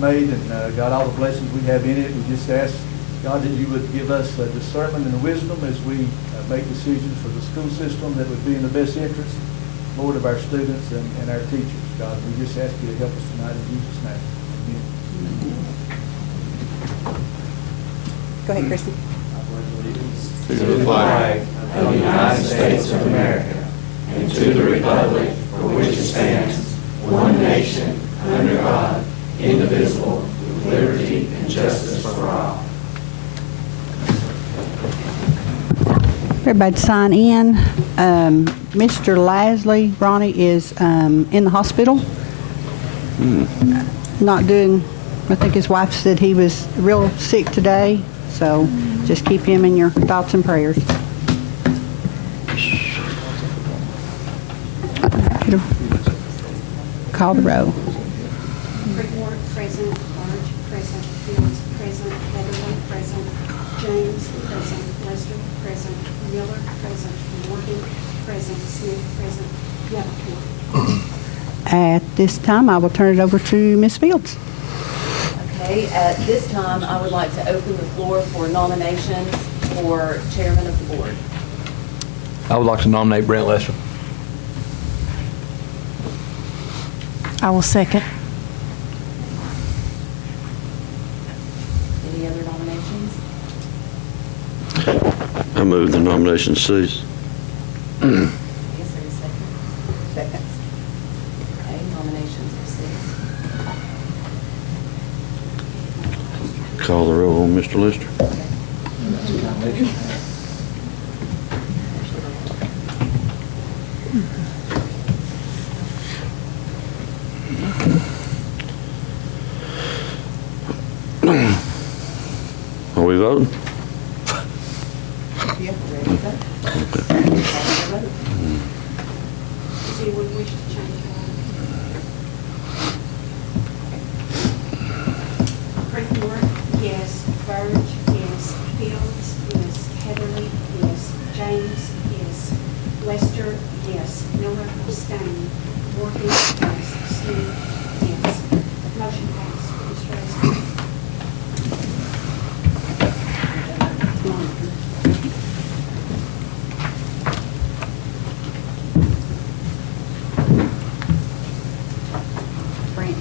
made, and God, all the blessings we have in it. We just ask, God, that you would give us discernment and wisdom as we make decisions for the school system that would be in the best interest, Lord, of our students and our teachers. God, we just ask you to help us tonight in Jesus' name. Amen. Go ahead, Christy. To the flag of the United States of America and to the republic for which it stands, one nation, under God, indivisible, with liberty and justice for all. Everybody sign in. Mr. Lasley, Ronnie, is in the hospital. Not doing, I think his wife said he was real sick today, so just keep him in your thoughts and prayers. Call the roll. Freeborn, present. Barge, present. Fields, present. Heatherly, present. James, present. Lester, present. Miller, present. Morgan, present. Smith, present. Yellowkey. At this time, I will turn it over to Ms. Fields. Okay, at this time, I would like to open the floor for nominations for chairman of the board. I would like to nominate Brent Lester. I will second. Any other nominations? I move the nomination cease. Is there a second? Second. Okay, nominations are ceased. Call the roll on Mr. Lister. Are we voting? Yeah, ready to go. Does anyone wish to change their vote? Freeborn, yes. Burge, yes. Fields, yes. Heatherly, yes. James, yes. Lester, yes. Miller, abstain. Morgan, yes. Smith, yes. Motion passed. Mr. President. Brent.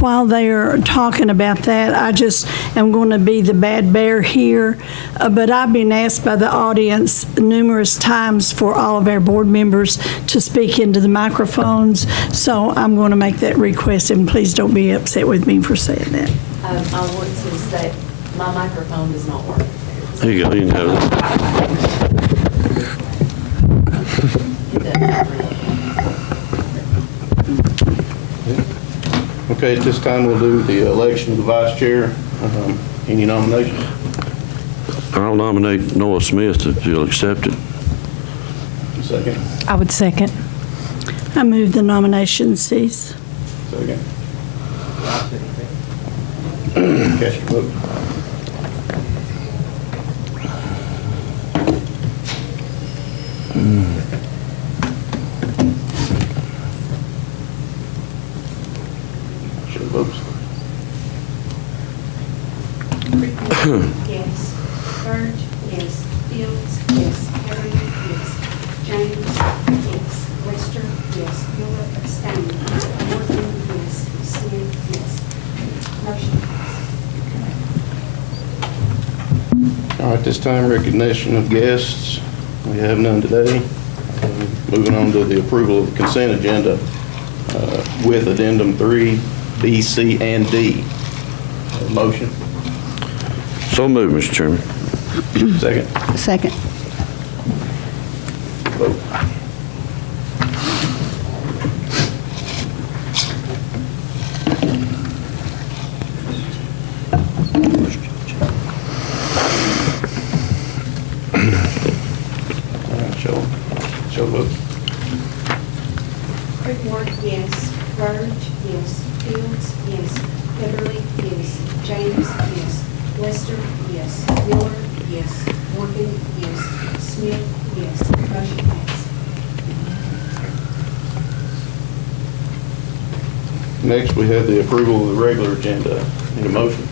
While they are talking about that, I just am going to be the bad bear here, but I've been asked by the audience numerous times for all of our board members to speak into the microphones, so I'm going to make that request, and please don't be upset with me for saying that. I want to say, my microphone does not work. Here you go, you can have it. It doesn't really. Okay, at this time, we'll do the election of the vice chair. Any nominations? I'll nominate Noah Smith if you'll accept it. Second. I would second. I move the nomination cease. Second. Cast your vote. Show votes. Yes. Burge, yes. Fields, yes. Heatherly, yes. James, yes. Lester, yes. Miller, abstain. Morgan, yes. Smith, yes. Motion passed. All right, this time, recognition of guests. We have none today. Moving on to the approval of the consent agenda with addendum 3, B, C, and D. Motion. So moved, Mr. Chairman. Second. Second. Vote. Creekmore, yes. Burge, yes. Fields, yes. Heatherly, yes. James, yes. Lester, yes. Miller, yes. Morgan, yes. Smith, yes. Motion passed. Next, we have the approval of the regular agenda. Need a motion?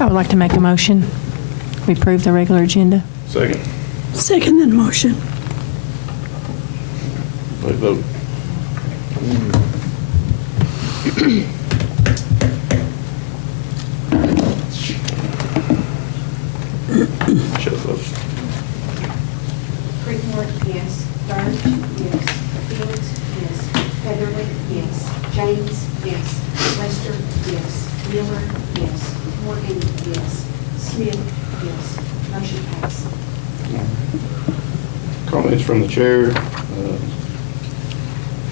I would like to make a motion. We approve the regular agenda. Second. Second that motion. Please vote. Show the vote. Creekmore, yes. Burge, yes. Fields, yes. Heatherly, yes. James, yes. Lester, yes. Miller, yes. Morgan, yes. Smith, yes. Motion passed. Comments from the chair.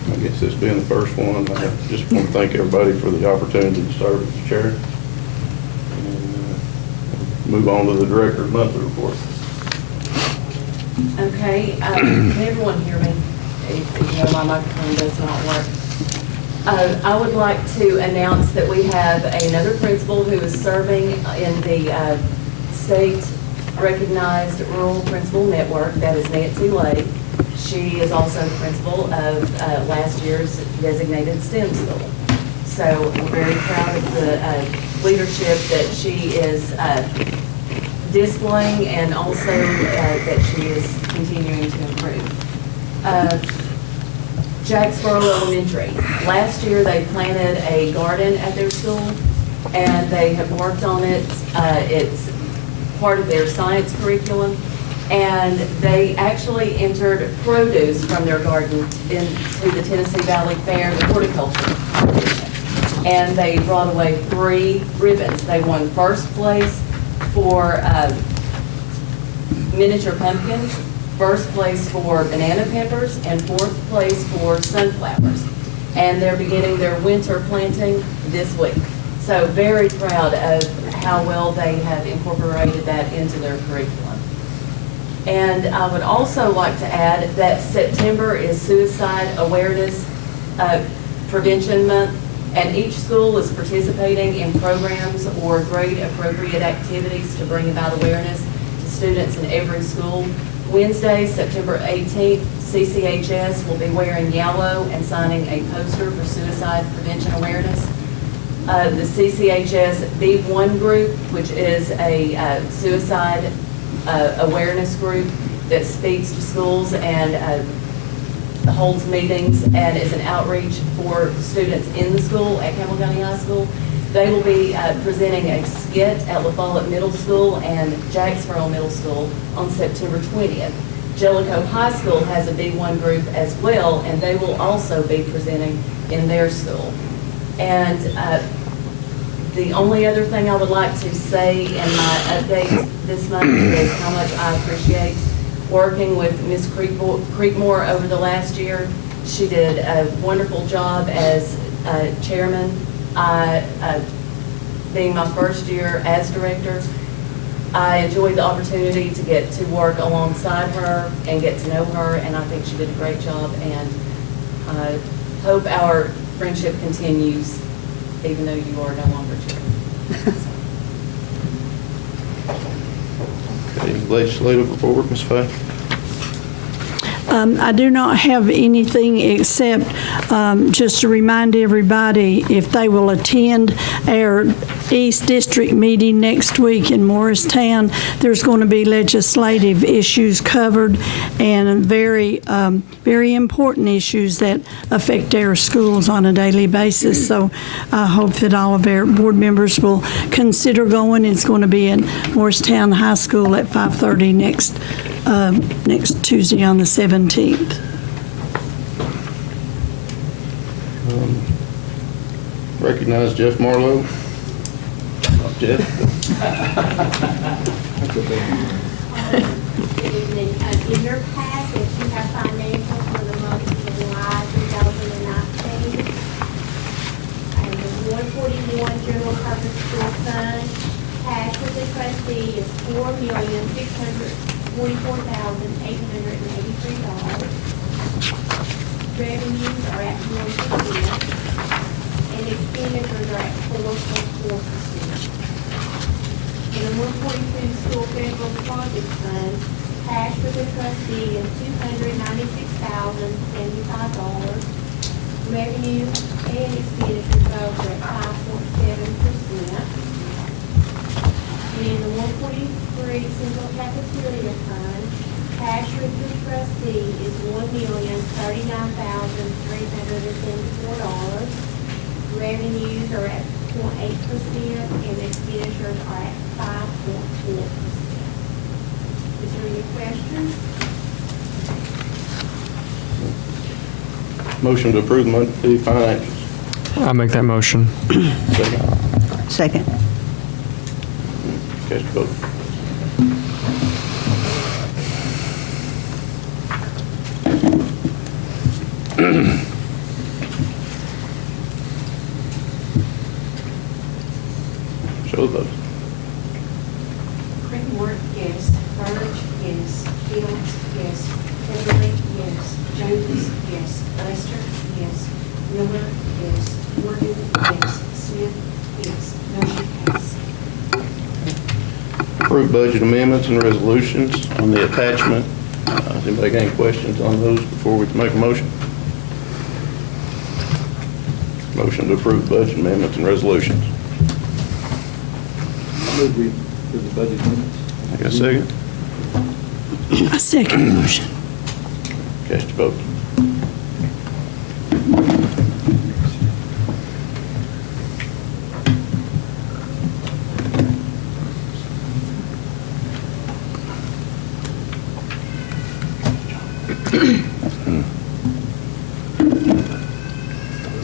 I guess this being the first one, I just want to thank everybody for the opportunity to serve as chair. And move on to the director's monthly report. Okay, can everyone hear me? Even though my microphone does not work. I would like to announce that we have another principal who is serving in the state recognized rural principal network. That is Nancy Lake. She is also the principal of last year's designated STEM school. So we're very proud of the leadership that she is displaying, and also that she is continuing to improve. Jacksboro Elementary. Last year they planted a garden at their school, and they have worked on it. It's part of their science curriculum, and they actually entered produce from their garden into the Tennessee Valley Fair, the horticulture competition. And they brought away 3 ribbons. They won first place for miniature pumpkins, first place for banana peppers, and 4th place for sunflowers. And they're beginning their winter planting this week. So very proud of how well they have incorporated that into their curriculum. And I would also like to add that September is Suicide Awareness Prevention Month, and each school is participating in programs or grade-appropriate activities to bring about awareness to students in every school. Wednesday, September 18th, CCHS will be wearing yellow and signing a poster for suicide prevention awareness. The CCHS B1 group, which is a suicide awareness group that speaks to schools and holds meetings and is an outreach for students in the school at Campbell County High School. They will be presenting a skit at La Follette Middle School and Jacksboro Middle School on September 20th. Jellicoe High School has a B1 group as well, and they will also be presenting in their school. And the only other thing I would like to say in my update this month is how much I appreciate working with Ms. Creekmore over the last year. She did a wonderful job as chairman. Being my first year as director, I enjoyed the opportunity to get to work alongside her and get to know her, and I think she did a great job, and I hope our friendship continues even though you are no longer chair. Okay, legislative report, Ms. Fay. I do not have anything except just to remind everybody, if they will attend our East District meeting next week in Morristown, there's going to be legislative issues covered and very, very important issues that affect our schools on a daily basis. So I hope that all of our board members will consider going. It's going to be in Morristown High School at 5:30 next Tuesday on the 17th. Recognize Jeff Marlowe. Jeff. Good evening. In your package, you have financials for the month of July 2019. And the 141 General Purpose School Fund, cash with the trustee is $4,644,883. revenues are at 1%, and expenditures are at 4.4%. In the 142 school federal project fund, cash for the trustee is $296,075. Revenue and expenditures both are at 5.7%. In the 143 central cafeteria fund, cash for the trustee is $1,039,374. Revenues are at 0.8% and expenditures are at 5.4%. Is there any questions? Motion to approve the monthly financials. I'll make that motion. Second. Second. Cast your vote. Show the vote. Crickmore, yes. Burge, yes. Fields, yes. Heatherly, yes. Jones, yes. Lester, yes. Miller, yes. Morgan, yes. Smith, yes. Motion passed. Approve budget amendments and resolutions on the attachment. Has anybody got any questions on those before we make a motion? Motion to approve budget amendments and resolutions. I move we approve the budget amendments. I got a second? I second the motion. Cast your vote.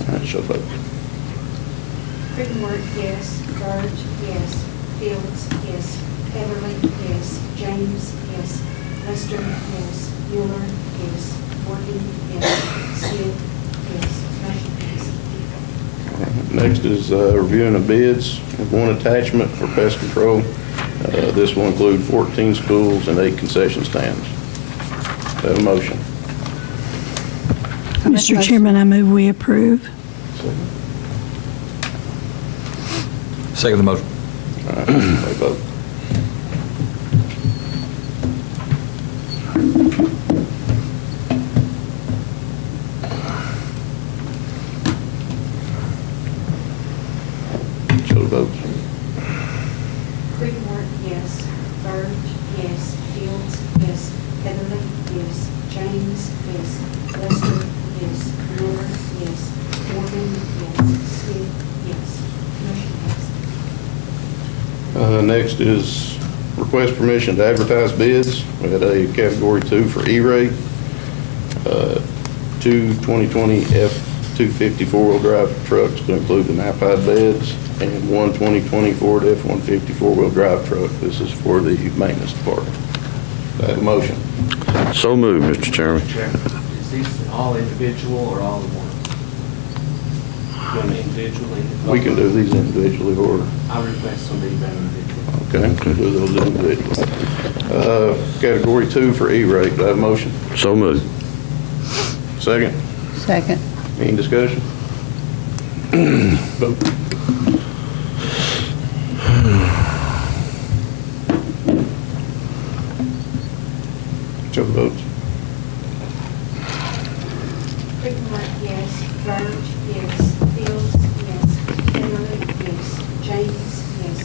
All right, show the vote. Crickmore, yes. Burge, yes. Fields, yes. Heatherly, yes. James, yes. Lester, yes. Miller, yes. Morgan, yes. Smith, yes. Motion passed. Next is reviewing the bids with one attachment for pest control. This will include 14 schools and 8 concession stands. Do I have a motion? I make a Mr. motion. Chairman, I move we approve. Second the motion. All right, take a vote. Show the votes. Crickmore, yes. Burge, yes. Fields, yes. Heatherly, yes. James, yes. Lester, yes. Miller, yes. Morgan, yes. Smith, yes. Motion passed. Next is request permission to advertise bids. We had a category 2 for E-Ray, 2 2020 F-250 four-wheel drive trucks to include the Knapheide beds, and 1 2020 Ford F-150 four-wheel drive truck. This is for the maintenance department. Do I have a motion? So moved, Mr. Chairman. Is these all individual or all in one? Doing it individually? We can do these individually, or, I request some of these done individually. okay, we'll do those individually. Category 2 for E-Ray. Do I have a motion? So moved. Second? Second. Any discussion? Vote. Show the votes. Crickmore, yes. Burge, yes. Fields, yes. Heatherly, yes. James, yes.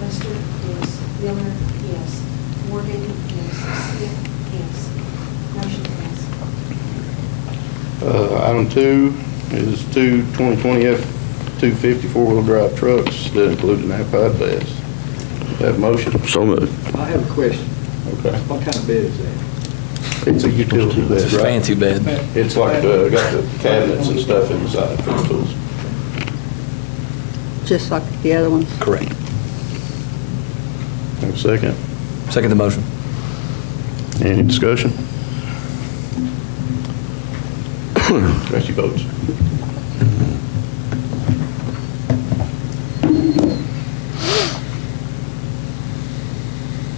Lester, yes. Miller, yes. Morgan, yes. Smith, yes. Motion passed. Item 2 is 2 2020 F-250 four-wheel drive trucks that include the Knapheide beds. Have a motion? So moved. I have a question. Okay. What kind of bed is that? It's a utility bed, It's a right? fancy bed. It's like, got the cabinets and stuff inside for the tools. Just like the other ones. Correct. Have a second? Second the motion. Any discussion? Cast your votes.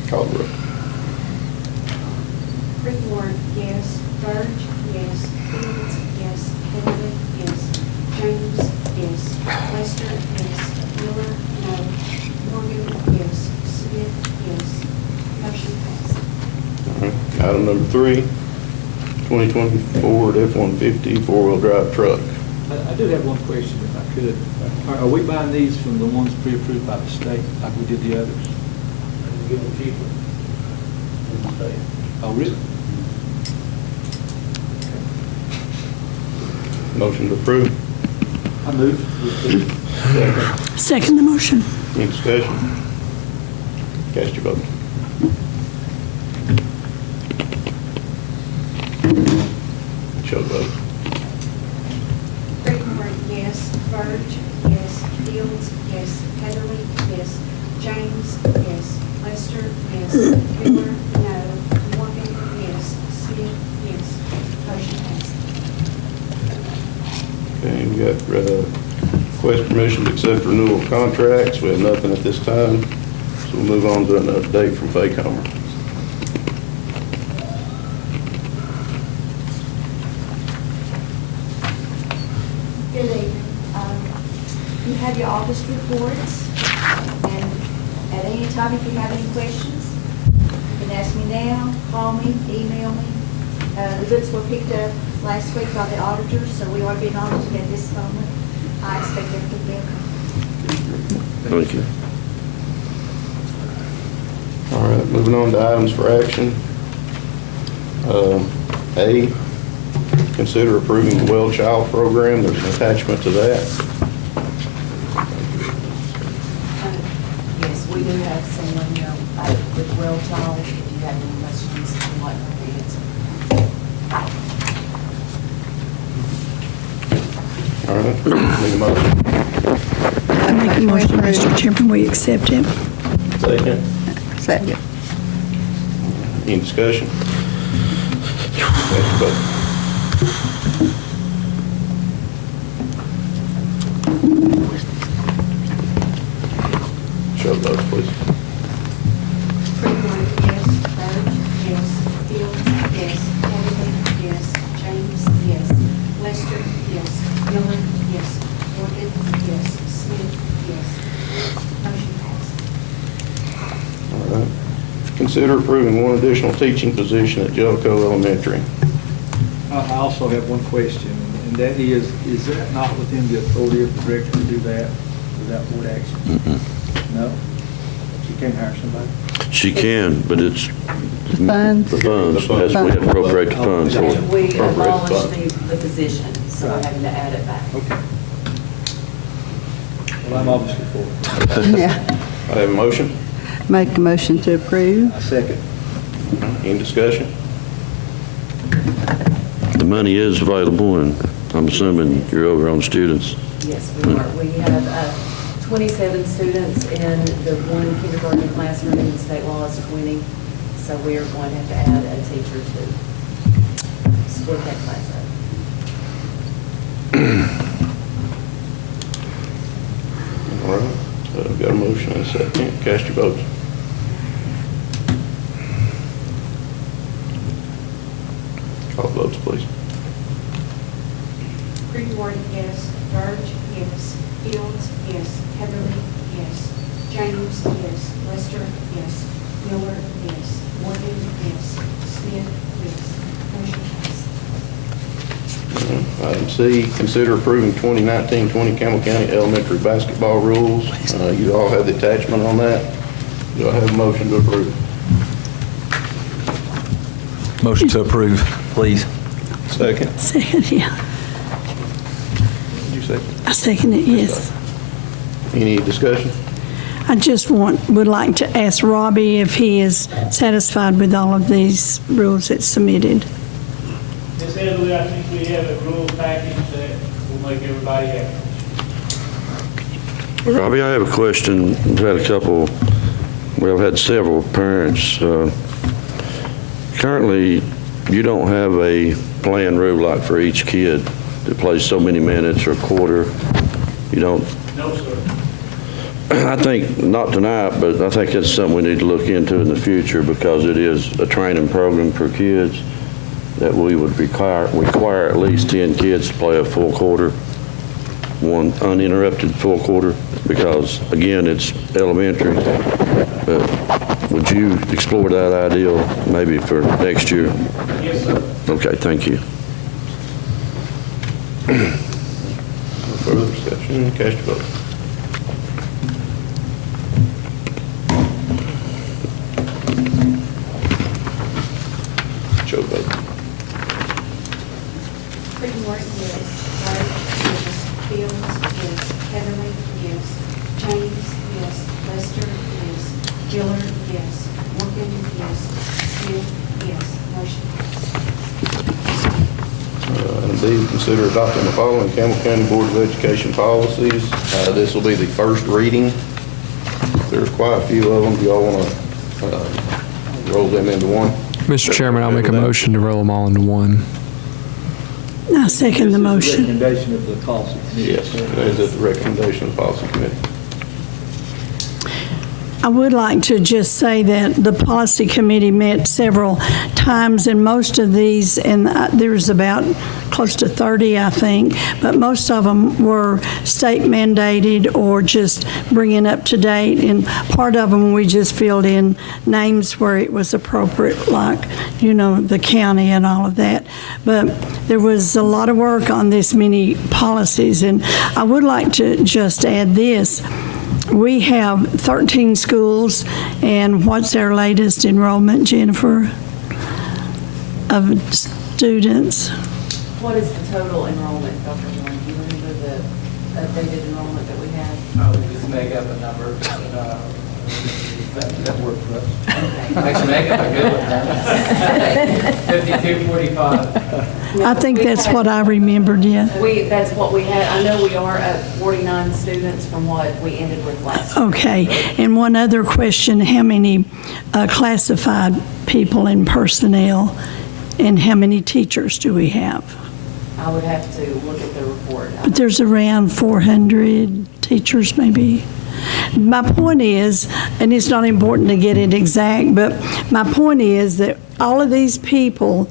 Call the roll. Crickmore, yes. Burge, yes. Fields, yes. Lester, yes. Miller, no. Morgan, yes. Smith, yes. Motion passed. Item number 3, 2020 Ford F-150 four-wheel drive truck. I do have one question, if I could. Are we buying these from the ones pre-approved by the state, like we did the others? Give them cheaper. Oh, really? Motion to approve. I move. Second the motion. Any discussion? Cast your vote. Show the vote. Creekmore, yes. Burge, yes. Fields, yes. Heatherly, yes. James, yes. Lester, yes. Miller, no. Morgan, yes. Smith, yes. Motion passed. Okay, we got request permission to accept renewal of contracts. We have nothing at this time, so we'll move on to an update from Baycomer. Good evening. You have your August reports, and at any time, if you have any questions, you can ask me now, call me, email me. The books were picked up last week by the auditors, so we are being audited at this moment. I expect them to be okay. Thank you. All right, moving on to items for action. A, consider approving the Well Child Program. There's an attachment to that. Yes, we do have someone here with Well Child. If you have any questions, you'd like to answer. All right, need a motion. I make a motion, Mr. Chairman, we accept it. Second. Second. Any discussion? Cast your vote. Show the vote, please. Creekmore, yes. Burge, yes. Fields, yes. Heatherly, yes. James, yes. Lester, yes. Miller, yes. Morgan, yes. Smith, yes. Motion passed. All right. Consider approving one additional teaching position at Jellicoe Elementary. I also have one question, and that is that not within the authority of the director to do that without board action? No? She can't hire somebody? She can, but it's The funds. the funds, that's, we have to appropriate the funds for it. We Appropriate abolished funds. the position, so we're having to add it back. Okay. Well, I'm obviously for it. Yeah. I have a motion. Make a motion to approve. I second. Any discussion? The money is available, and I'm assuming you're over on students. Yes, we are. We have 27 students in the one kindergarten classroom, and state law is 20. So we are going to have to add a teacher to split that class up. All right, I've got a motion and a second. Cast your votes. Call the votes, please. Creekmore, yes. Burge, yes. Fields, yes. Heatherly, yes. James, yes. Lester, yes. Miller, yes. Morgan, yes. Smith, yes. Motion passed. Item C, consider approving 2019-20 Campbell County Elementary basketball rules. You all have the attachment on that. Do I have a motion to approve? Motion to approve, please. Second. Second, yeah. Did you say? I second it, yes. Any discussion? I just would like to ask Robbie if he is satisfied with all of these rules that's submitted. Ms. Heatherly, I think we have a rule package that will make everybody happy. Robbie, I have a question. We've had a couple, well, I've had several parents. Currently, you don't have a planned rule like for each kid that plays so many minutes or a quarter. You don't? No, sir. I think, not tonight, but I think that's something we need to look into in the future because it is a training program for kids that we would require at least 10 kids to play a full quarter. one uninterrupted full quarter? Because, again, it's elementary. Would you explore that idea maybe for next year? Yes, sir. Okay, thank you. Further discussion, cast your vote. Show vote. Creedmoor, yes. Bird, yes. Fields, yes. Heatherly, yes. James, yes. Lester, yes. Gillard, yes. Morgan, yes. Smith, yes. Motion passed. Item B, consider adopting the following Campbell County Board of Education policies. This will be the first reading. There's quite a few of them. Do y'all want to roll them into one? Mr. Chairman, I'll make a motion to roll them all into one. I second the motion. Recommendation of the policy committee. Yes, that is at the recommendation of the policy committee. I would like to just say that the policy committee met several times, and most of these, and there's about close to 30, I think, but most of them were state mandated or just bringing up to date, and part of them we just filled in names where it was appropriate, like, you know, the county and all of that. But there was a lot of work on this many policies, and I would like to just add this. We have 13 schools, and what's our latest enrollment, Jennifer, of students? What is the total enrollment, Dr. Warren? Do you remember the updated enrollment that we have? I would just make up a number. That worked for us. Actually, make up a good one. 5245. I think that's what I remembered, yeah. That's what we had. I know we are at 49 students from what we ended with last year. Okay, and one other question, how many classified people in personnel and how many teachers do we have? I would have to look at the report. But there's around 400 teachers maybe. My point is, and it's not important to get it exact, but my point is that all of these people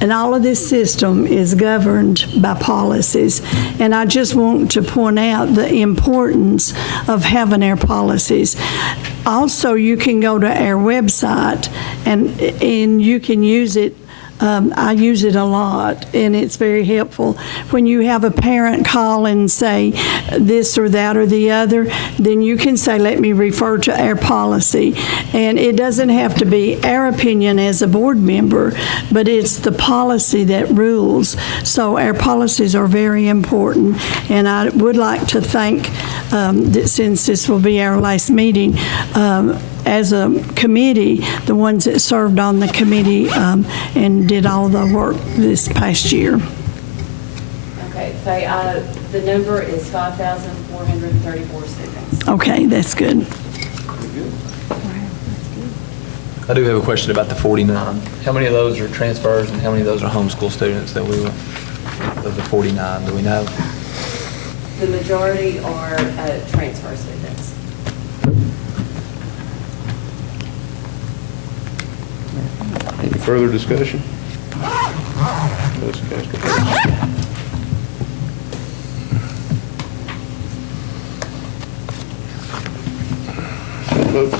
and all of this system is governed by policies. And I just want to point out the importance of having our policies. Also, you can go to our website and you can use it. I use it a lot, and it's very helpful. When you have a parent call and say this or that or the other, then you can say, let me refer to our policy. And it doesn't have to be our opinion as a board member, but it's the policy that rules. So our policies are very important, and I would like to thank, since this will be our last meeting, as a committee, the ones that served on the committee and did all the work this past year. Okay, the number is 5,434 students. Okay, that's good. I do have a question about the 49. How many of those are transfers and how many of those are homeschool students that we will, of the 49, do we know? The majority are transfer students. Any further discussion? Let's cast a vote. Vote.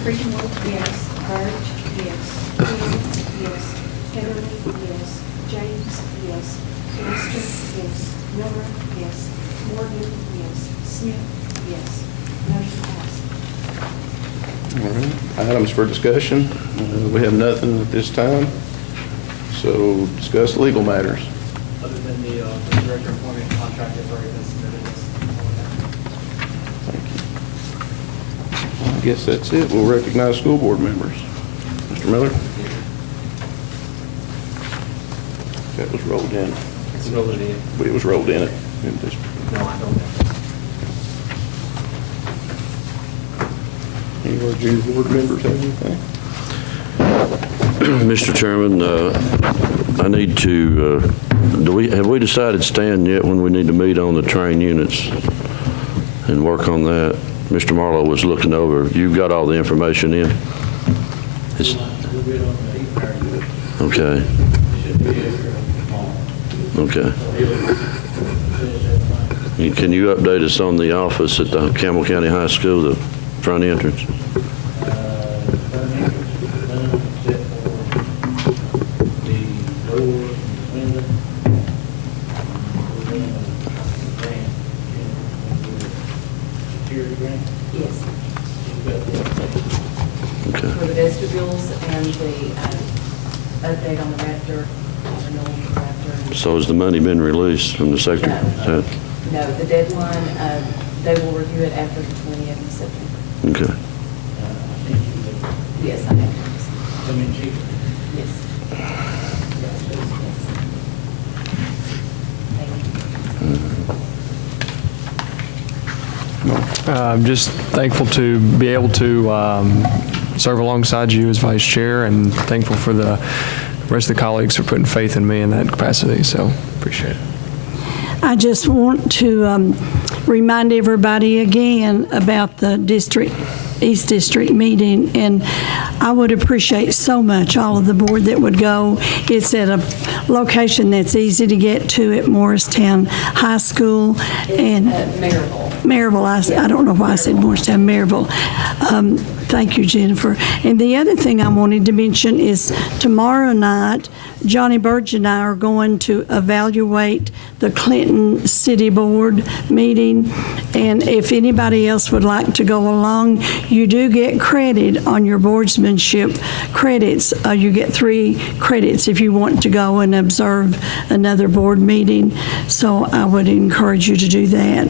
Creedmoor, yes. Birch, yes. Fields, yes. Heatherly, yes. James, yes. Lester, yes. Miller, yes. Morgan, yes. Smith, yes. Motion passed. All right. Items for discussion. We have nothing at this time. So discuss legal matters. Other than the director appointment contract that's already been submitted. I guess that's it. We'll recognize school board members. Mr. Miller? That was rolled in. It's rolled in. It was rolled in it. No, I don't know. Any of our junior board members have anything? Mr. Chairman, I need to, have we decided, Stan, yet when we need to meet on the train units and work on that? Mr. Marlowe was looking over. You've got all the information in? Okay. Okay. Can you update us on the office at the Campbell County High School, the front entrance? Yes. Okay. For the vestibules and the update on the Raptor, renewal of the Raptor. So has the money been released from the sector? No, the deadline, they will review it after the 20th of September. Okay. Yes, I have. Yes. I'm just thankful to be able to serve alongside you as vice chair, and thankful for the rest of the colleagues for putting faith in me in that capacity, so appreciate it. I just want to remind everybody again about the East District meeting, and I would appreciate so much all of the board that would go. It's at a location that's easy to get to at Morristown High School. And Maryville, I don't know why I said Morristown, Maryville. Thank you, Jennifer. And the other thing I wanted to mention is tomorrow night, Johnny Burge and I are going to evaluate the Clinton City Board meeting. And if anybody else would like to go along, you do get credit on your boardsmanship credits. You get 3 credits if you want to go and observe another board meeting. So I would encourage you to do that.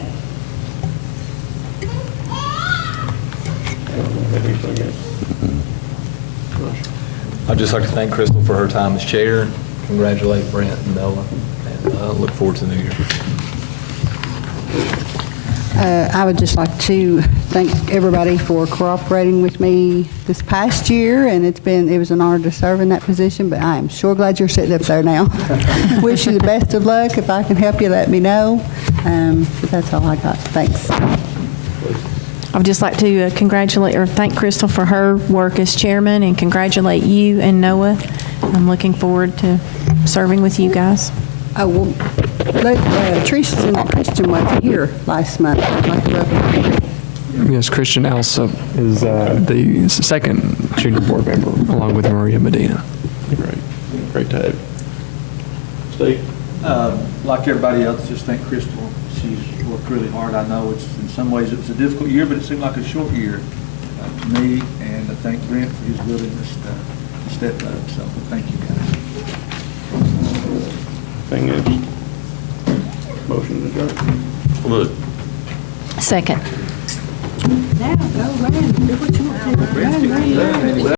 I'd just like to thank Crystal for her time as chair, congratulate Brent and Noah, and look forward to the new year. I would just like to thank everybody for cooperating with me this past year, and it was an honor to serve in that position, but I am sure glad you're sitting up there now. Wish you the best of luck. If I can help you, let me know. But that's all I got. Thanks. I would just like to congratulate or thank Crystal for her work as chairman, and congratulate you and Noah. I'm looking forward to serving with you guys. Oh, well, Christian wasn't here last month. I'd like to welcome. Yes, Christian Alsop is the second junior board member, along with Maria Medina. Great to have you. Steve? Like everybody else, just thank Crystal. She's worked really hard. I know in some ways it was a difficult year, but it seemed like a short year to me. And I thank Brent for his willingness to step up. So thank you, guys. Thing is, motion to adjourn. Look. Second. Now, go run. Do what you want to do. Run.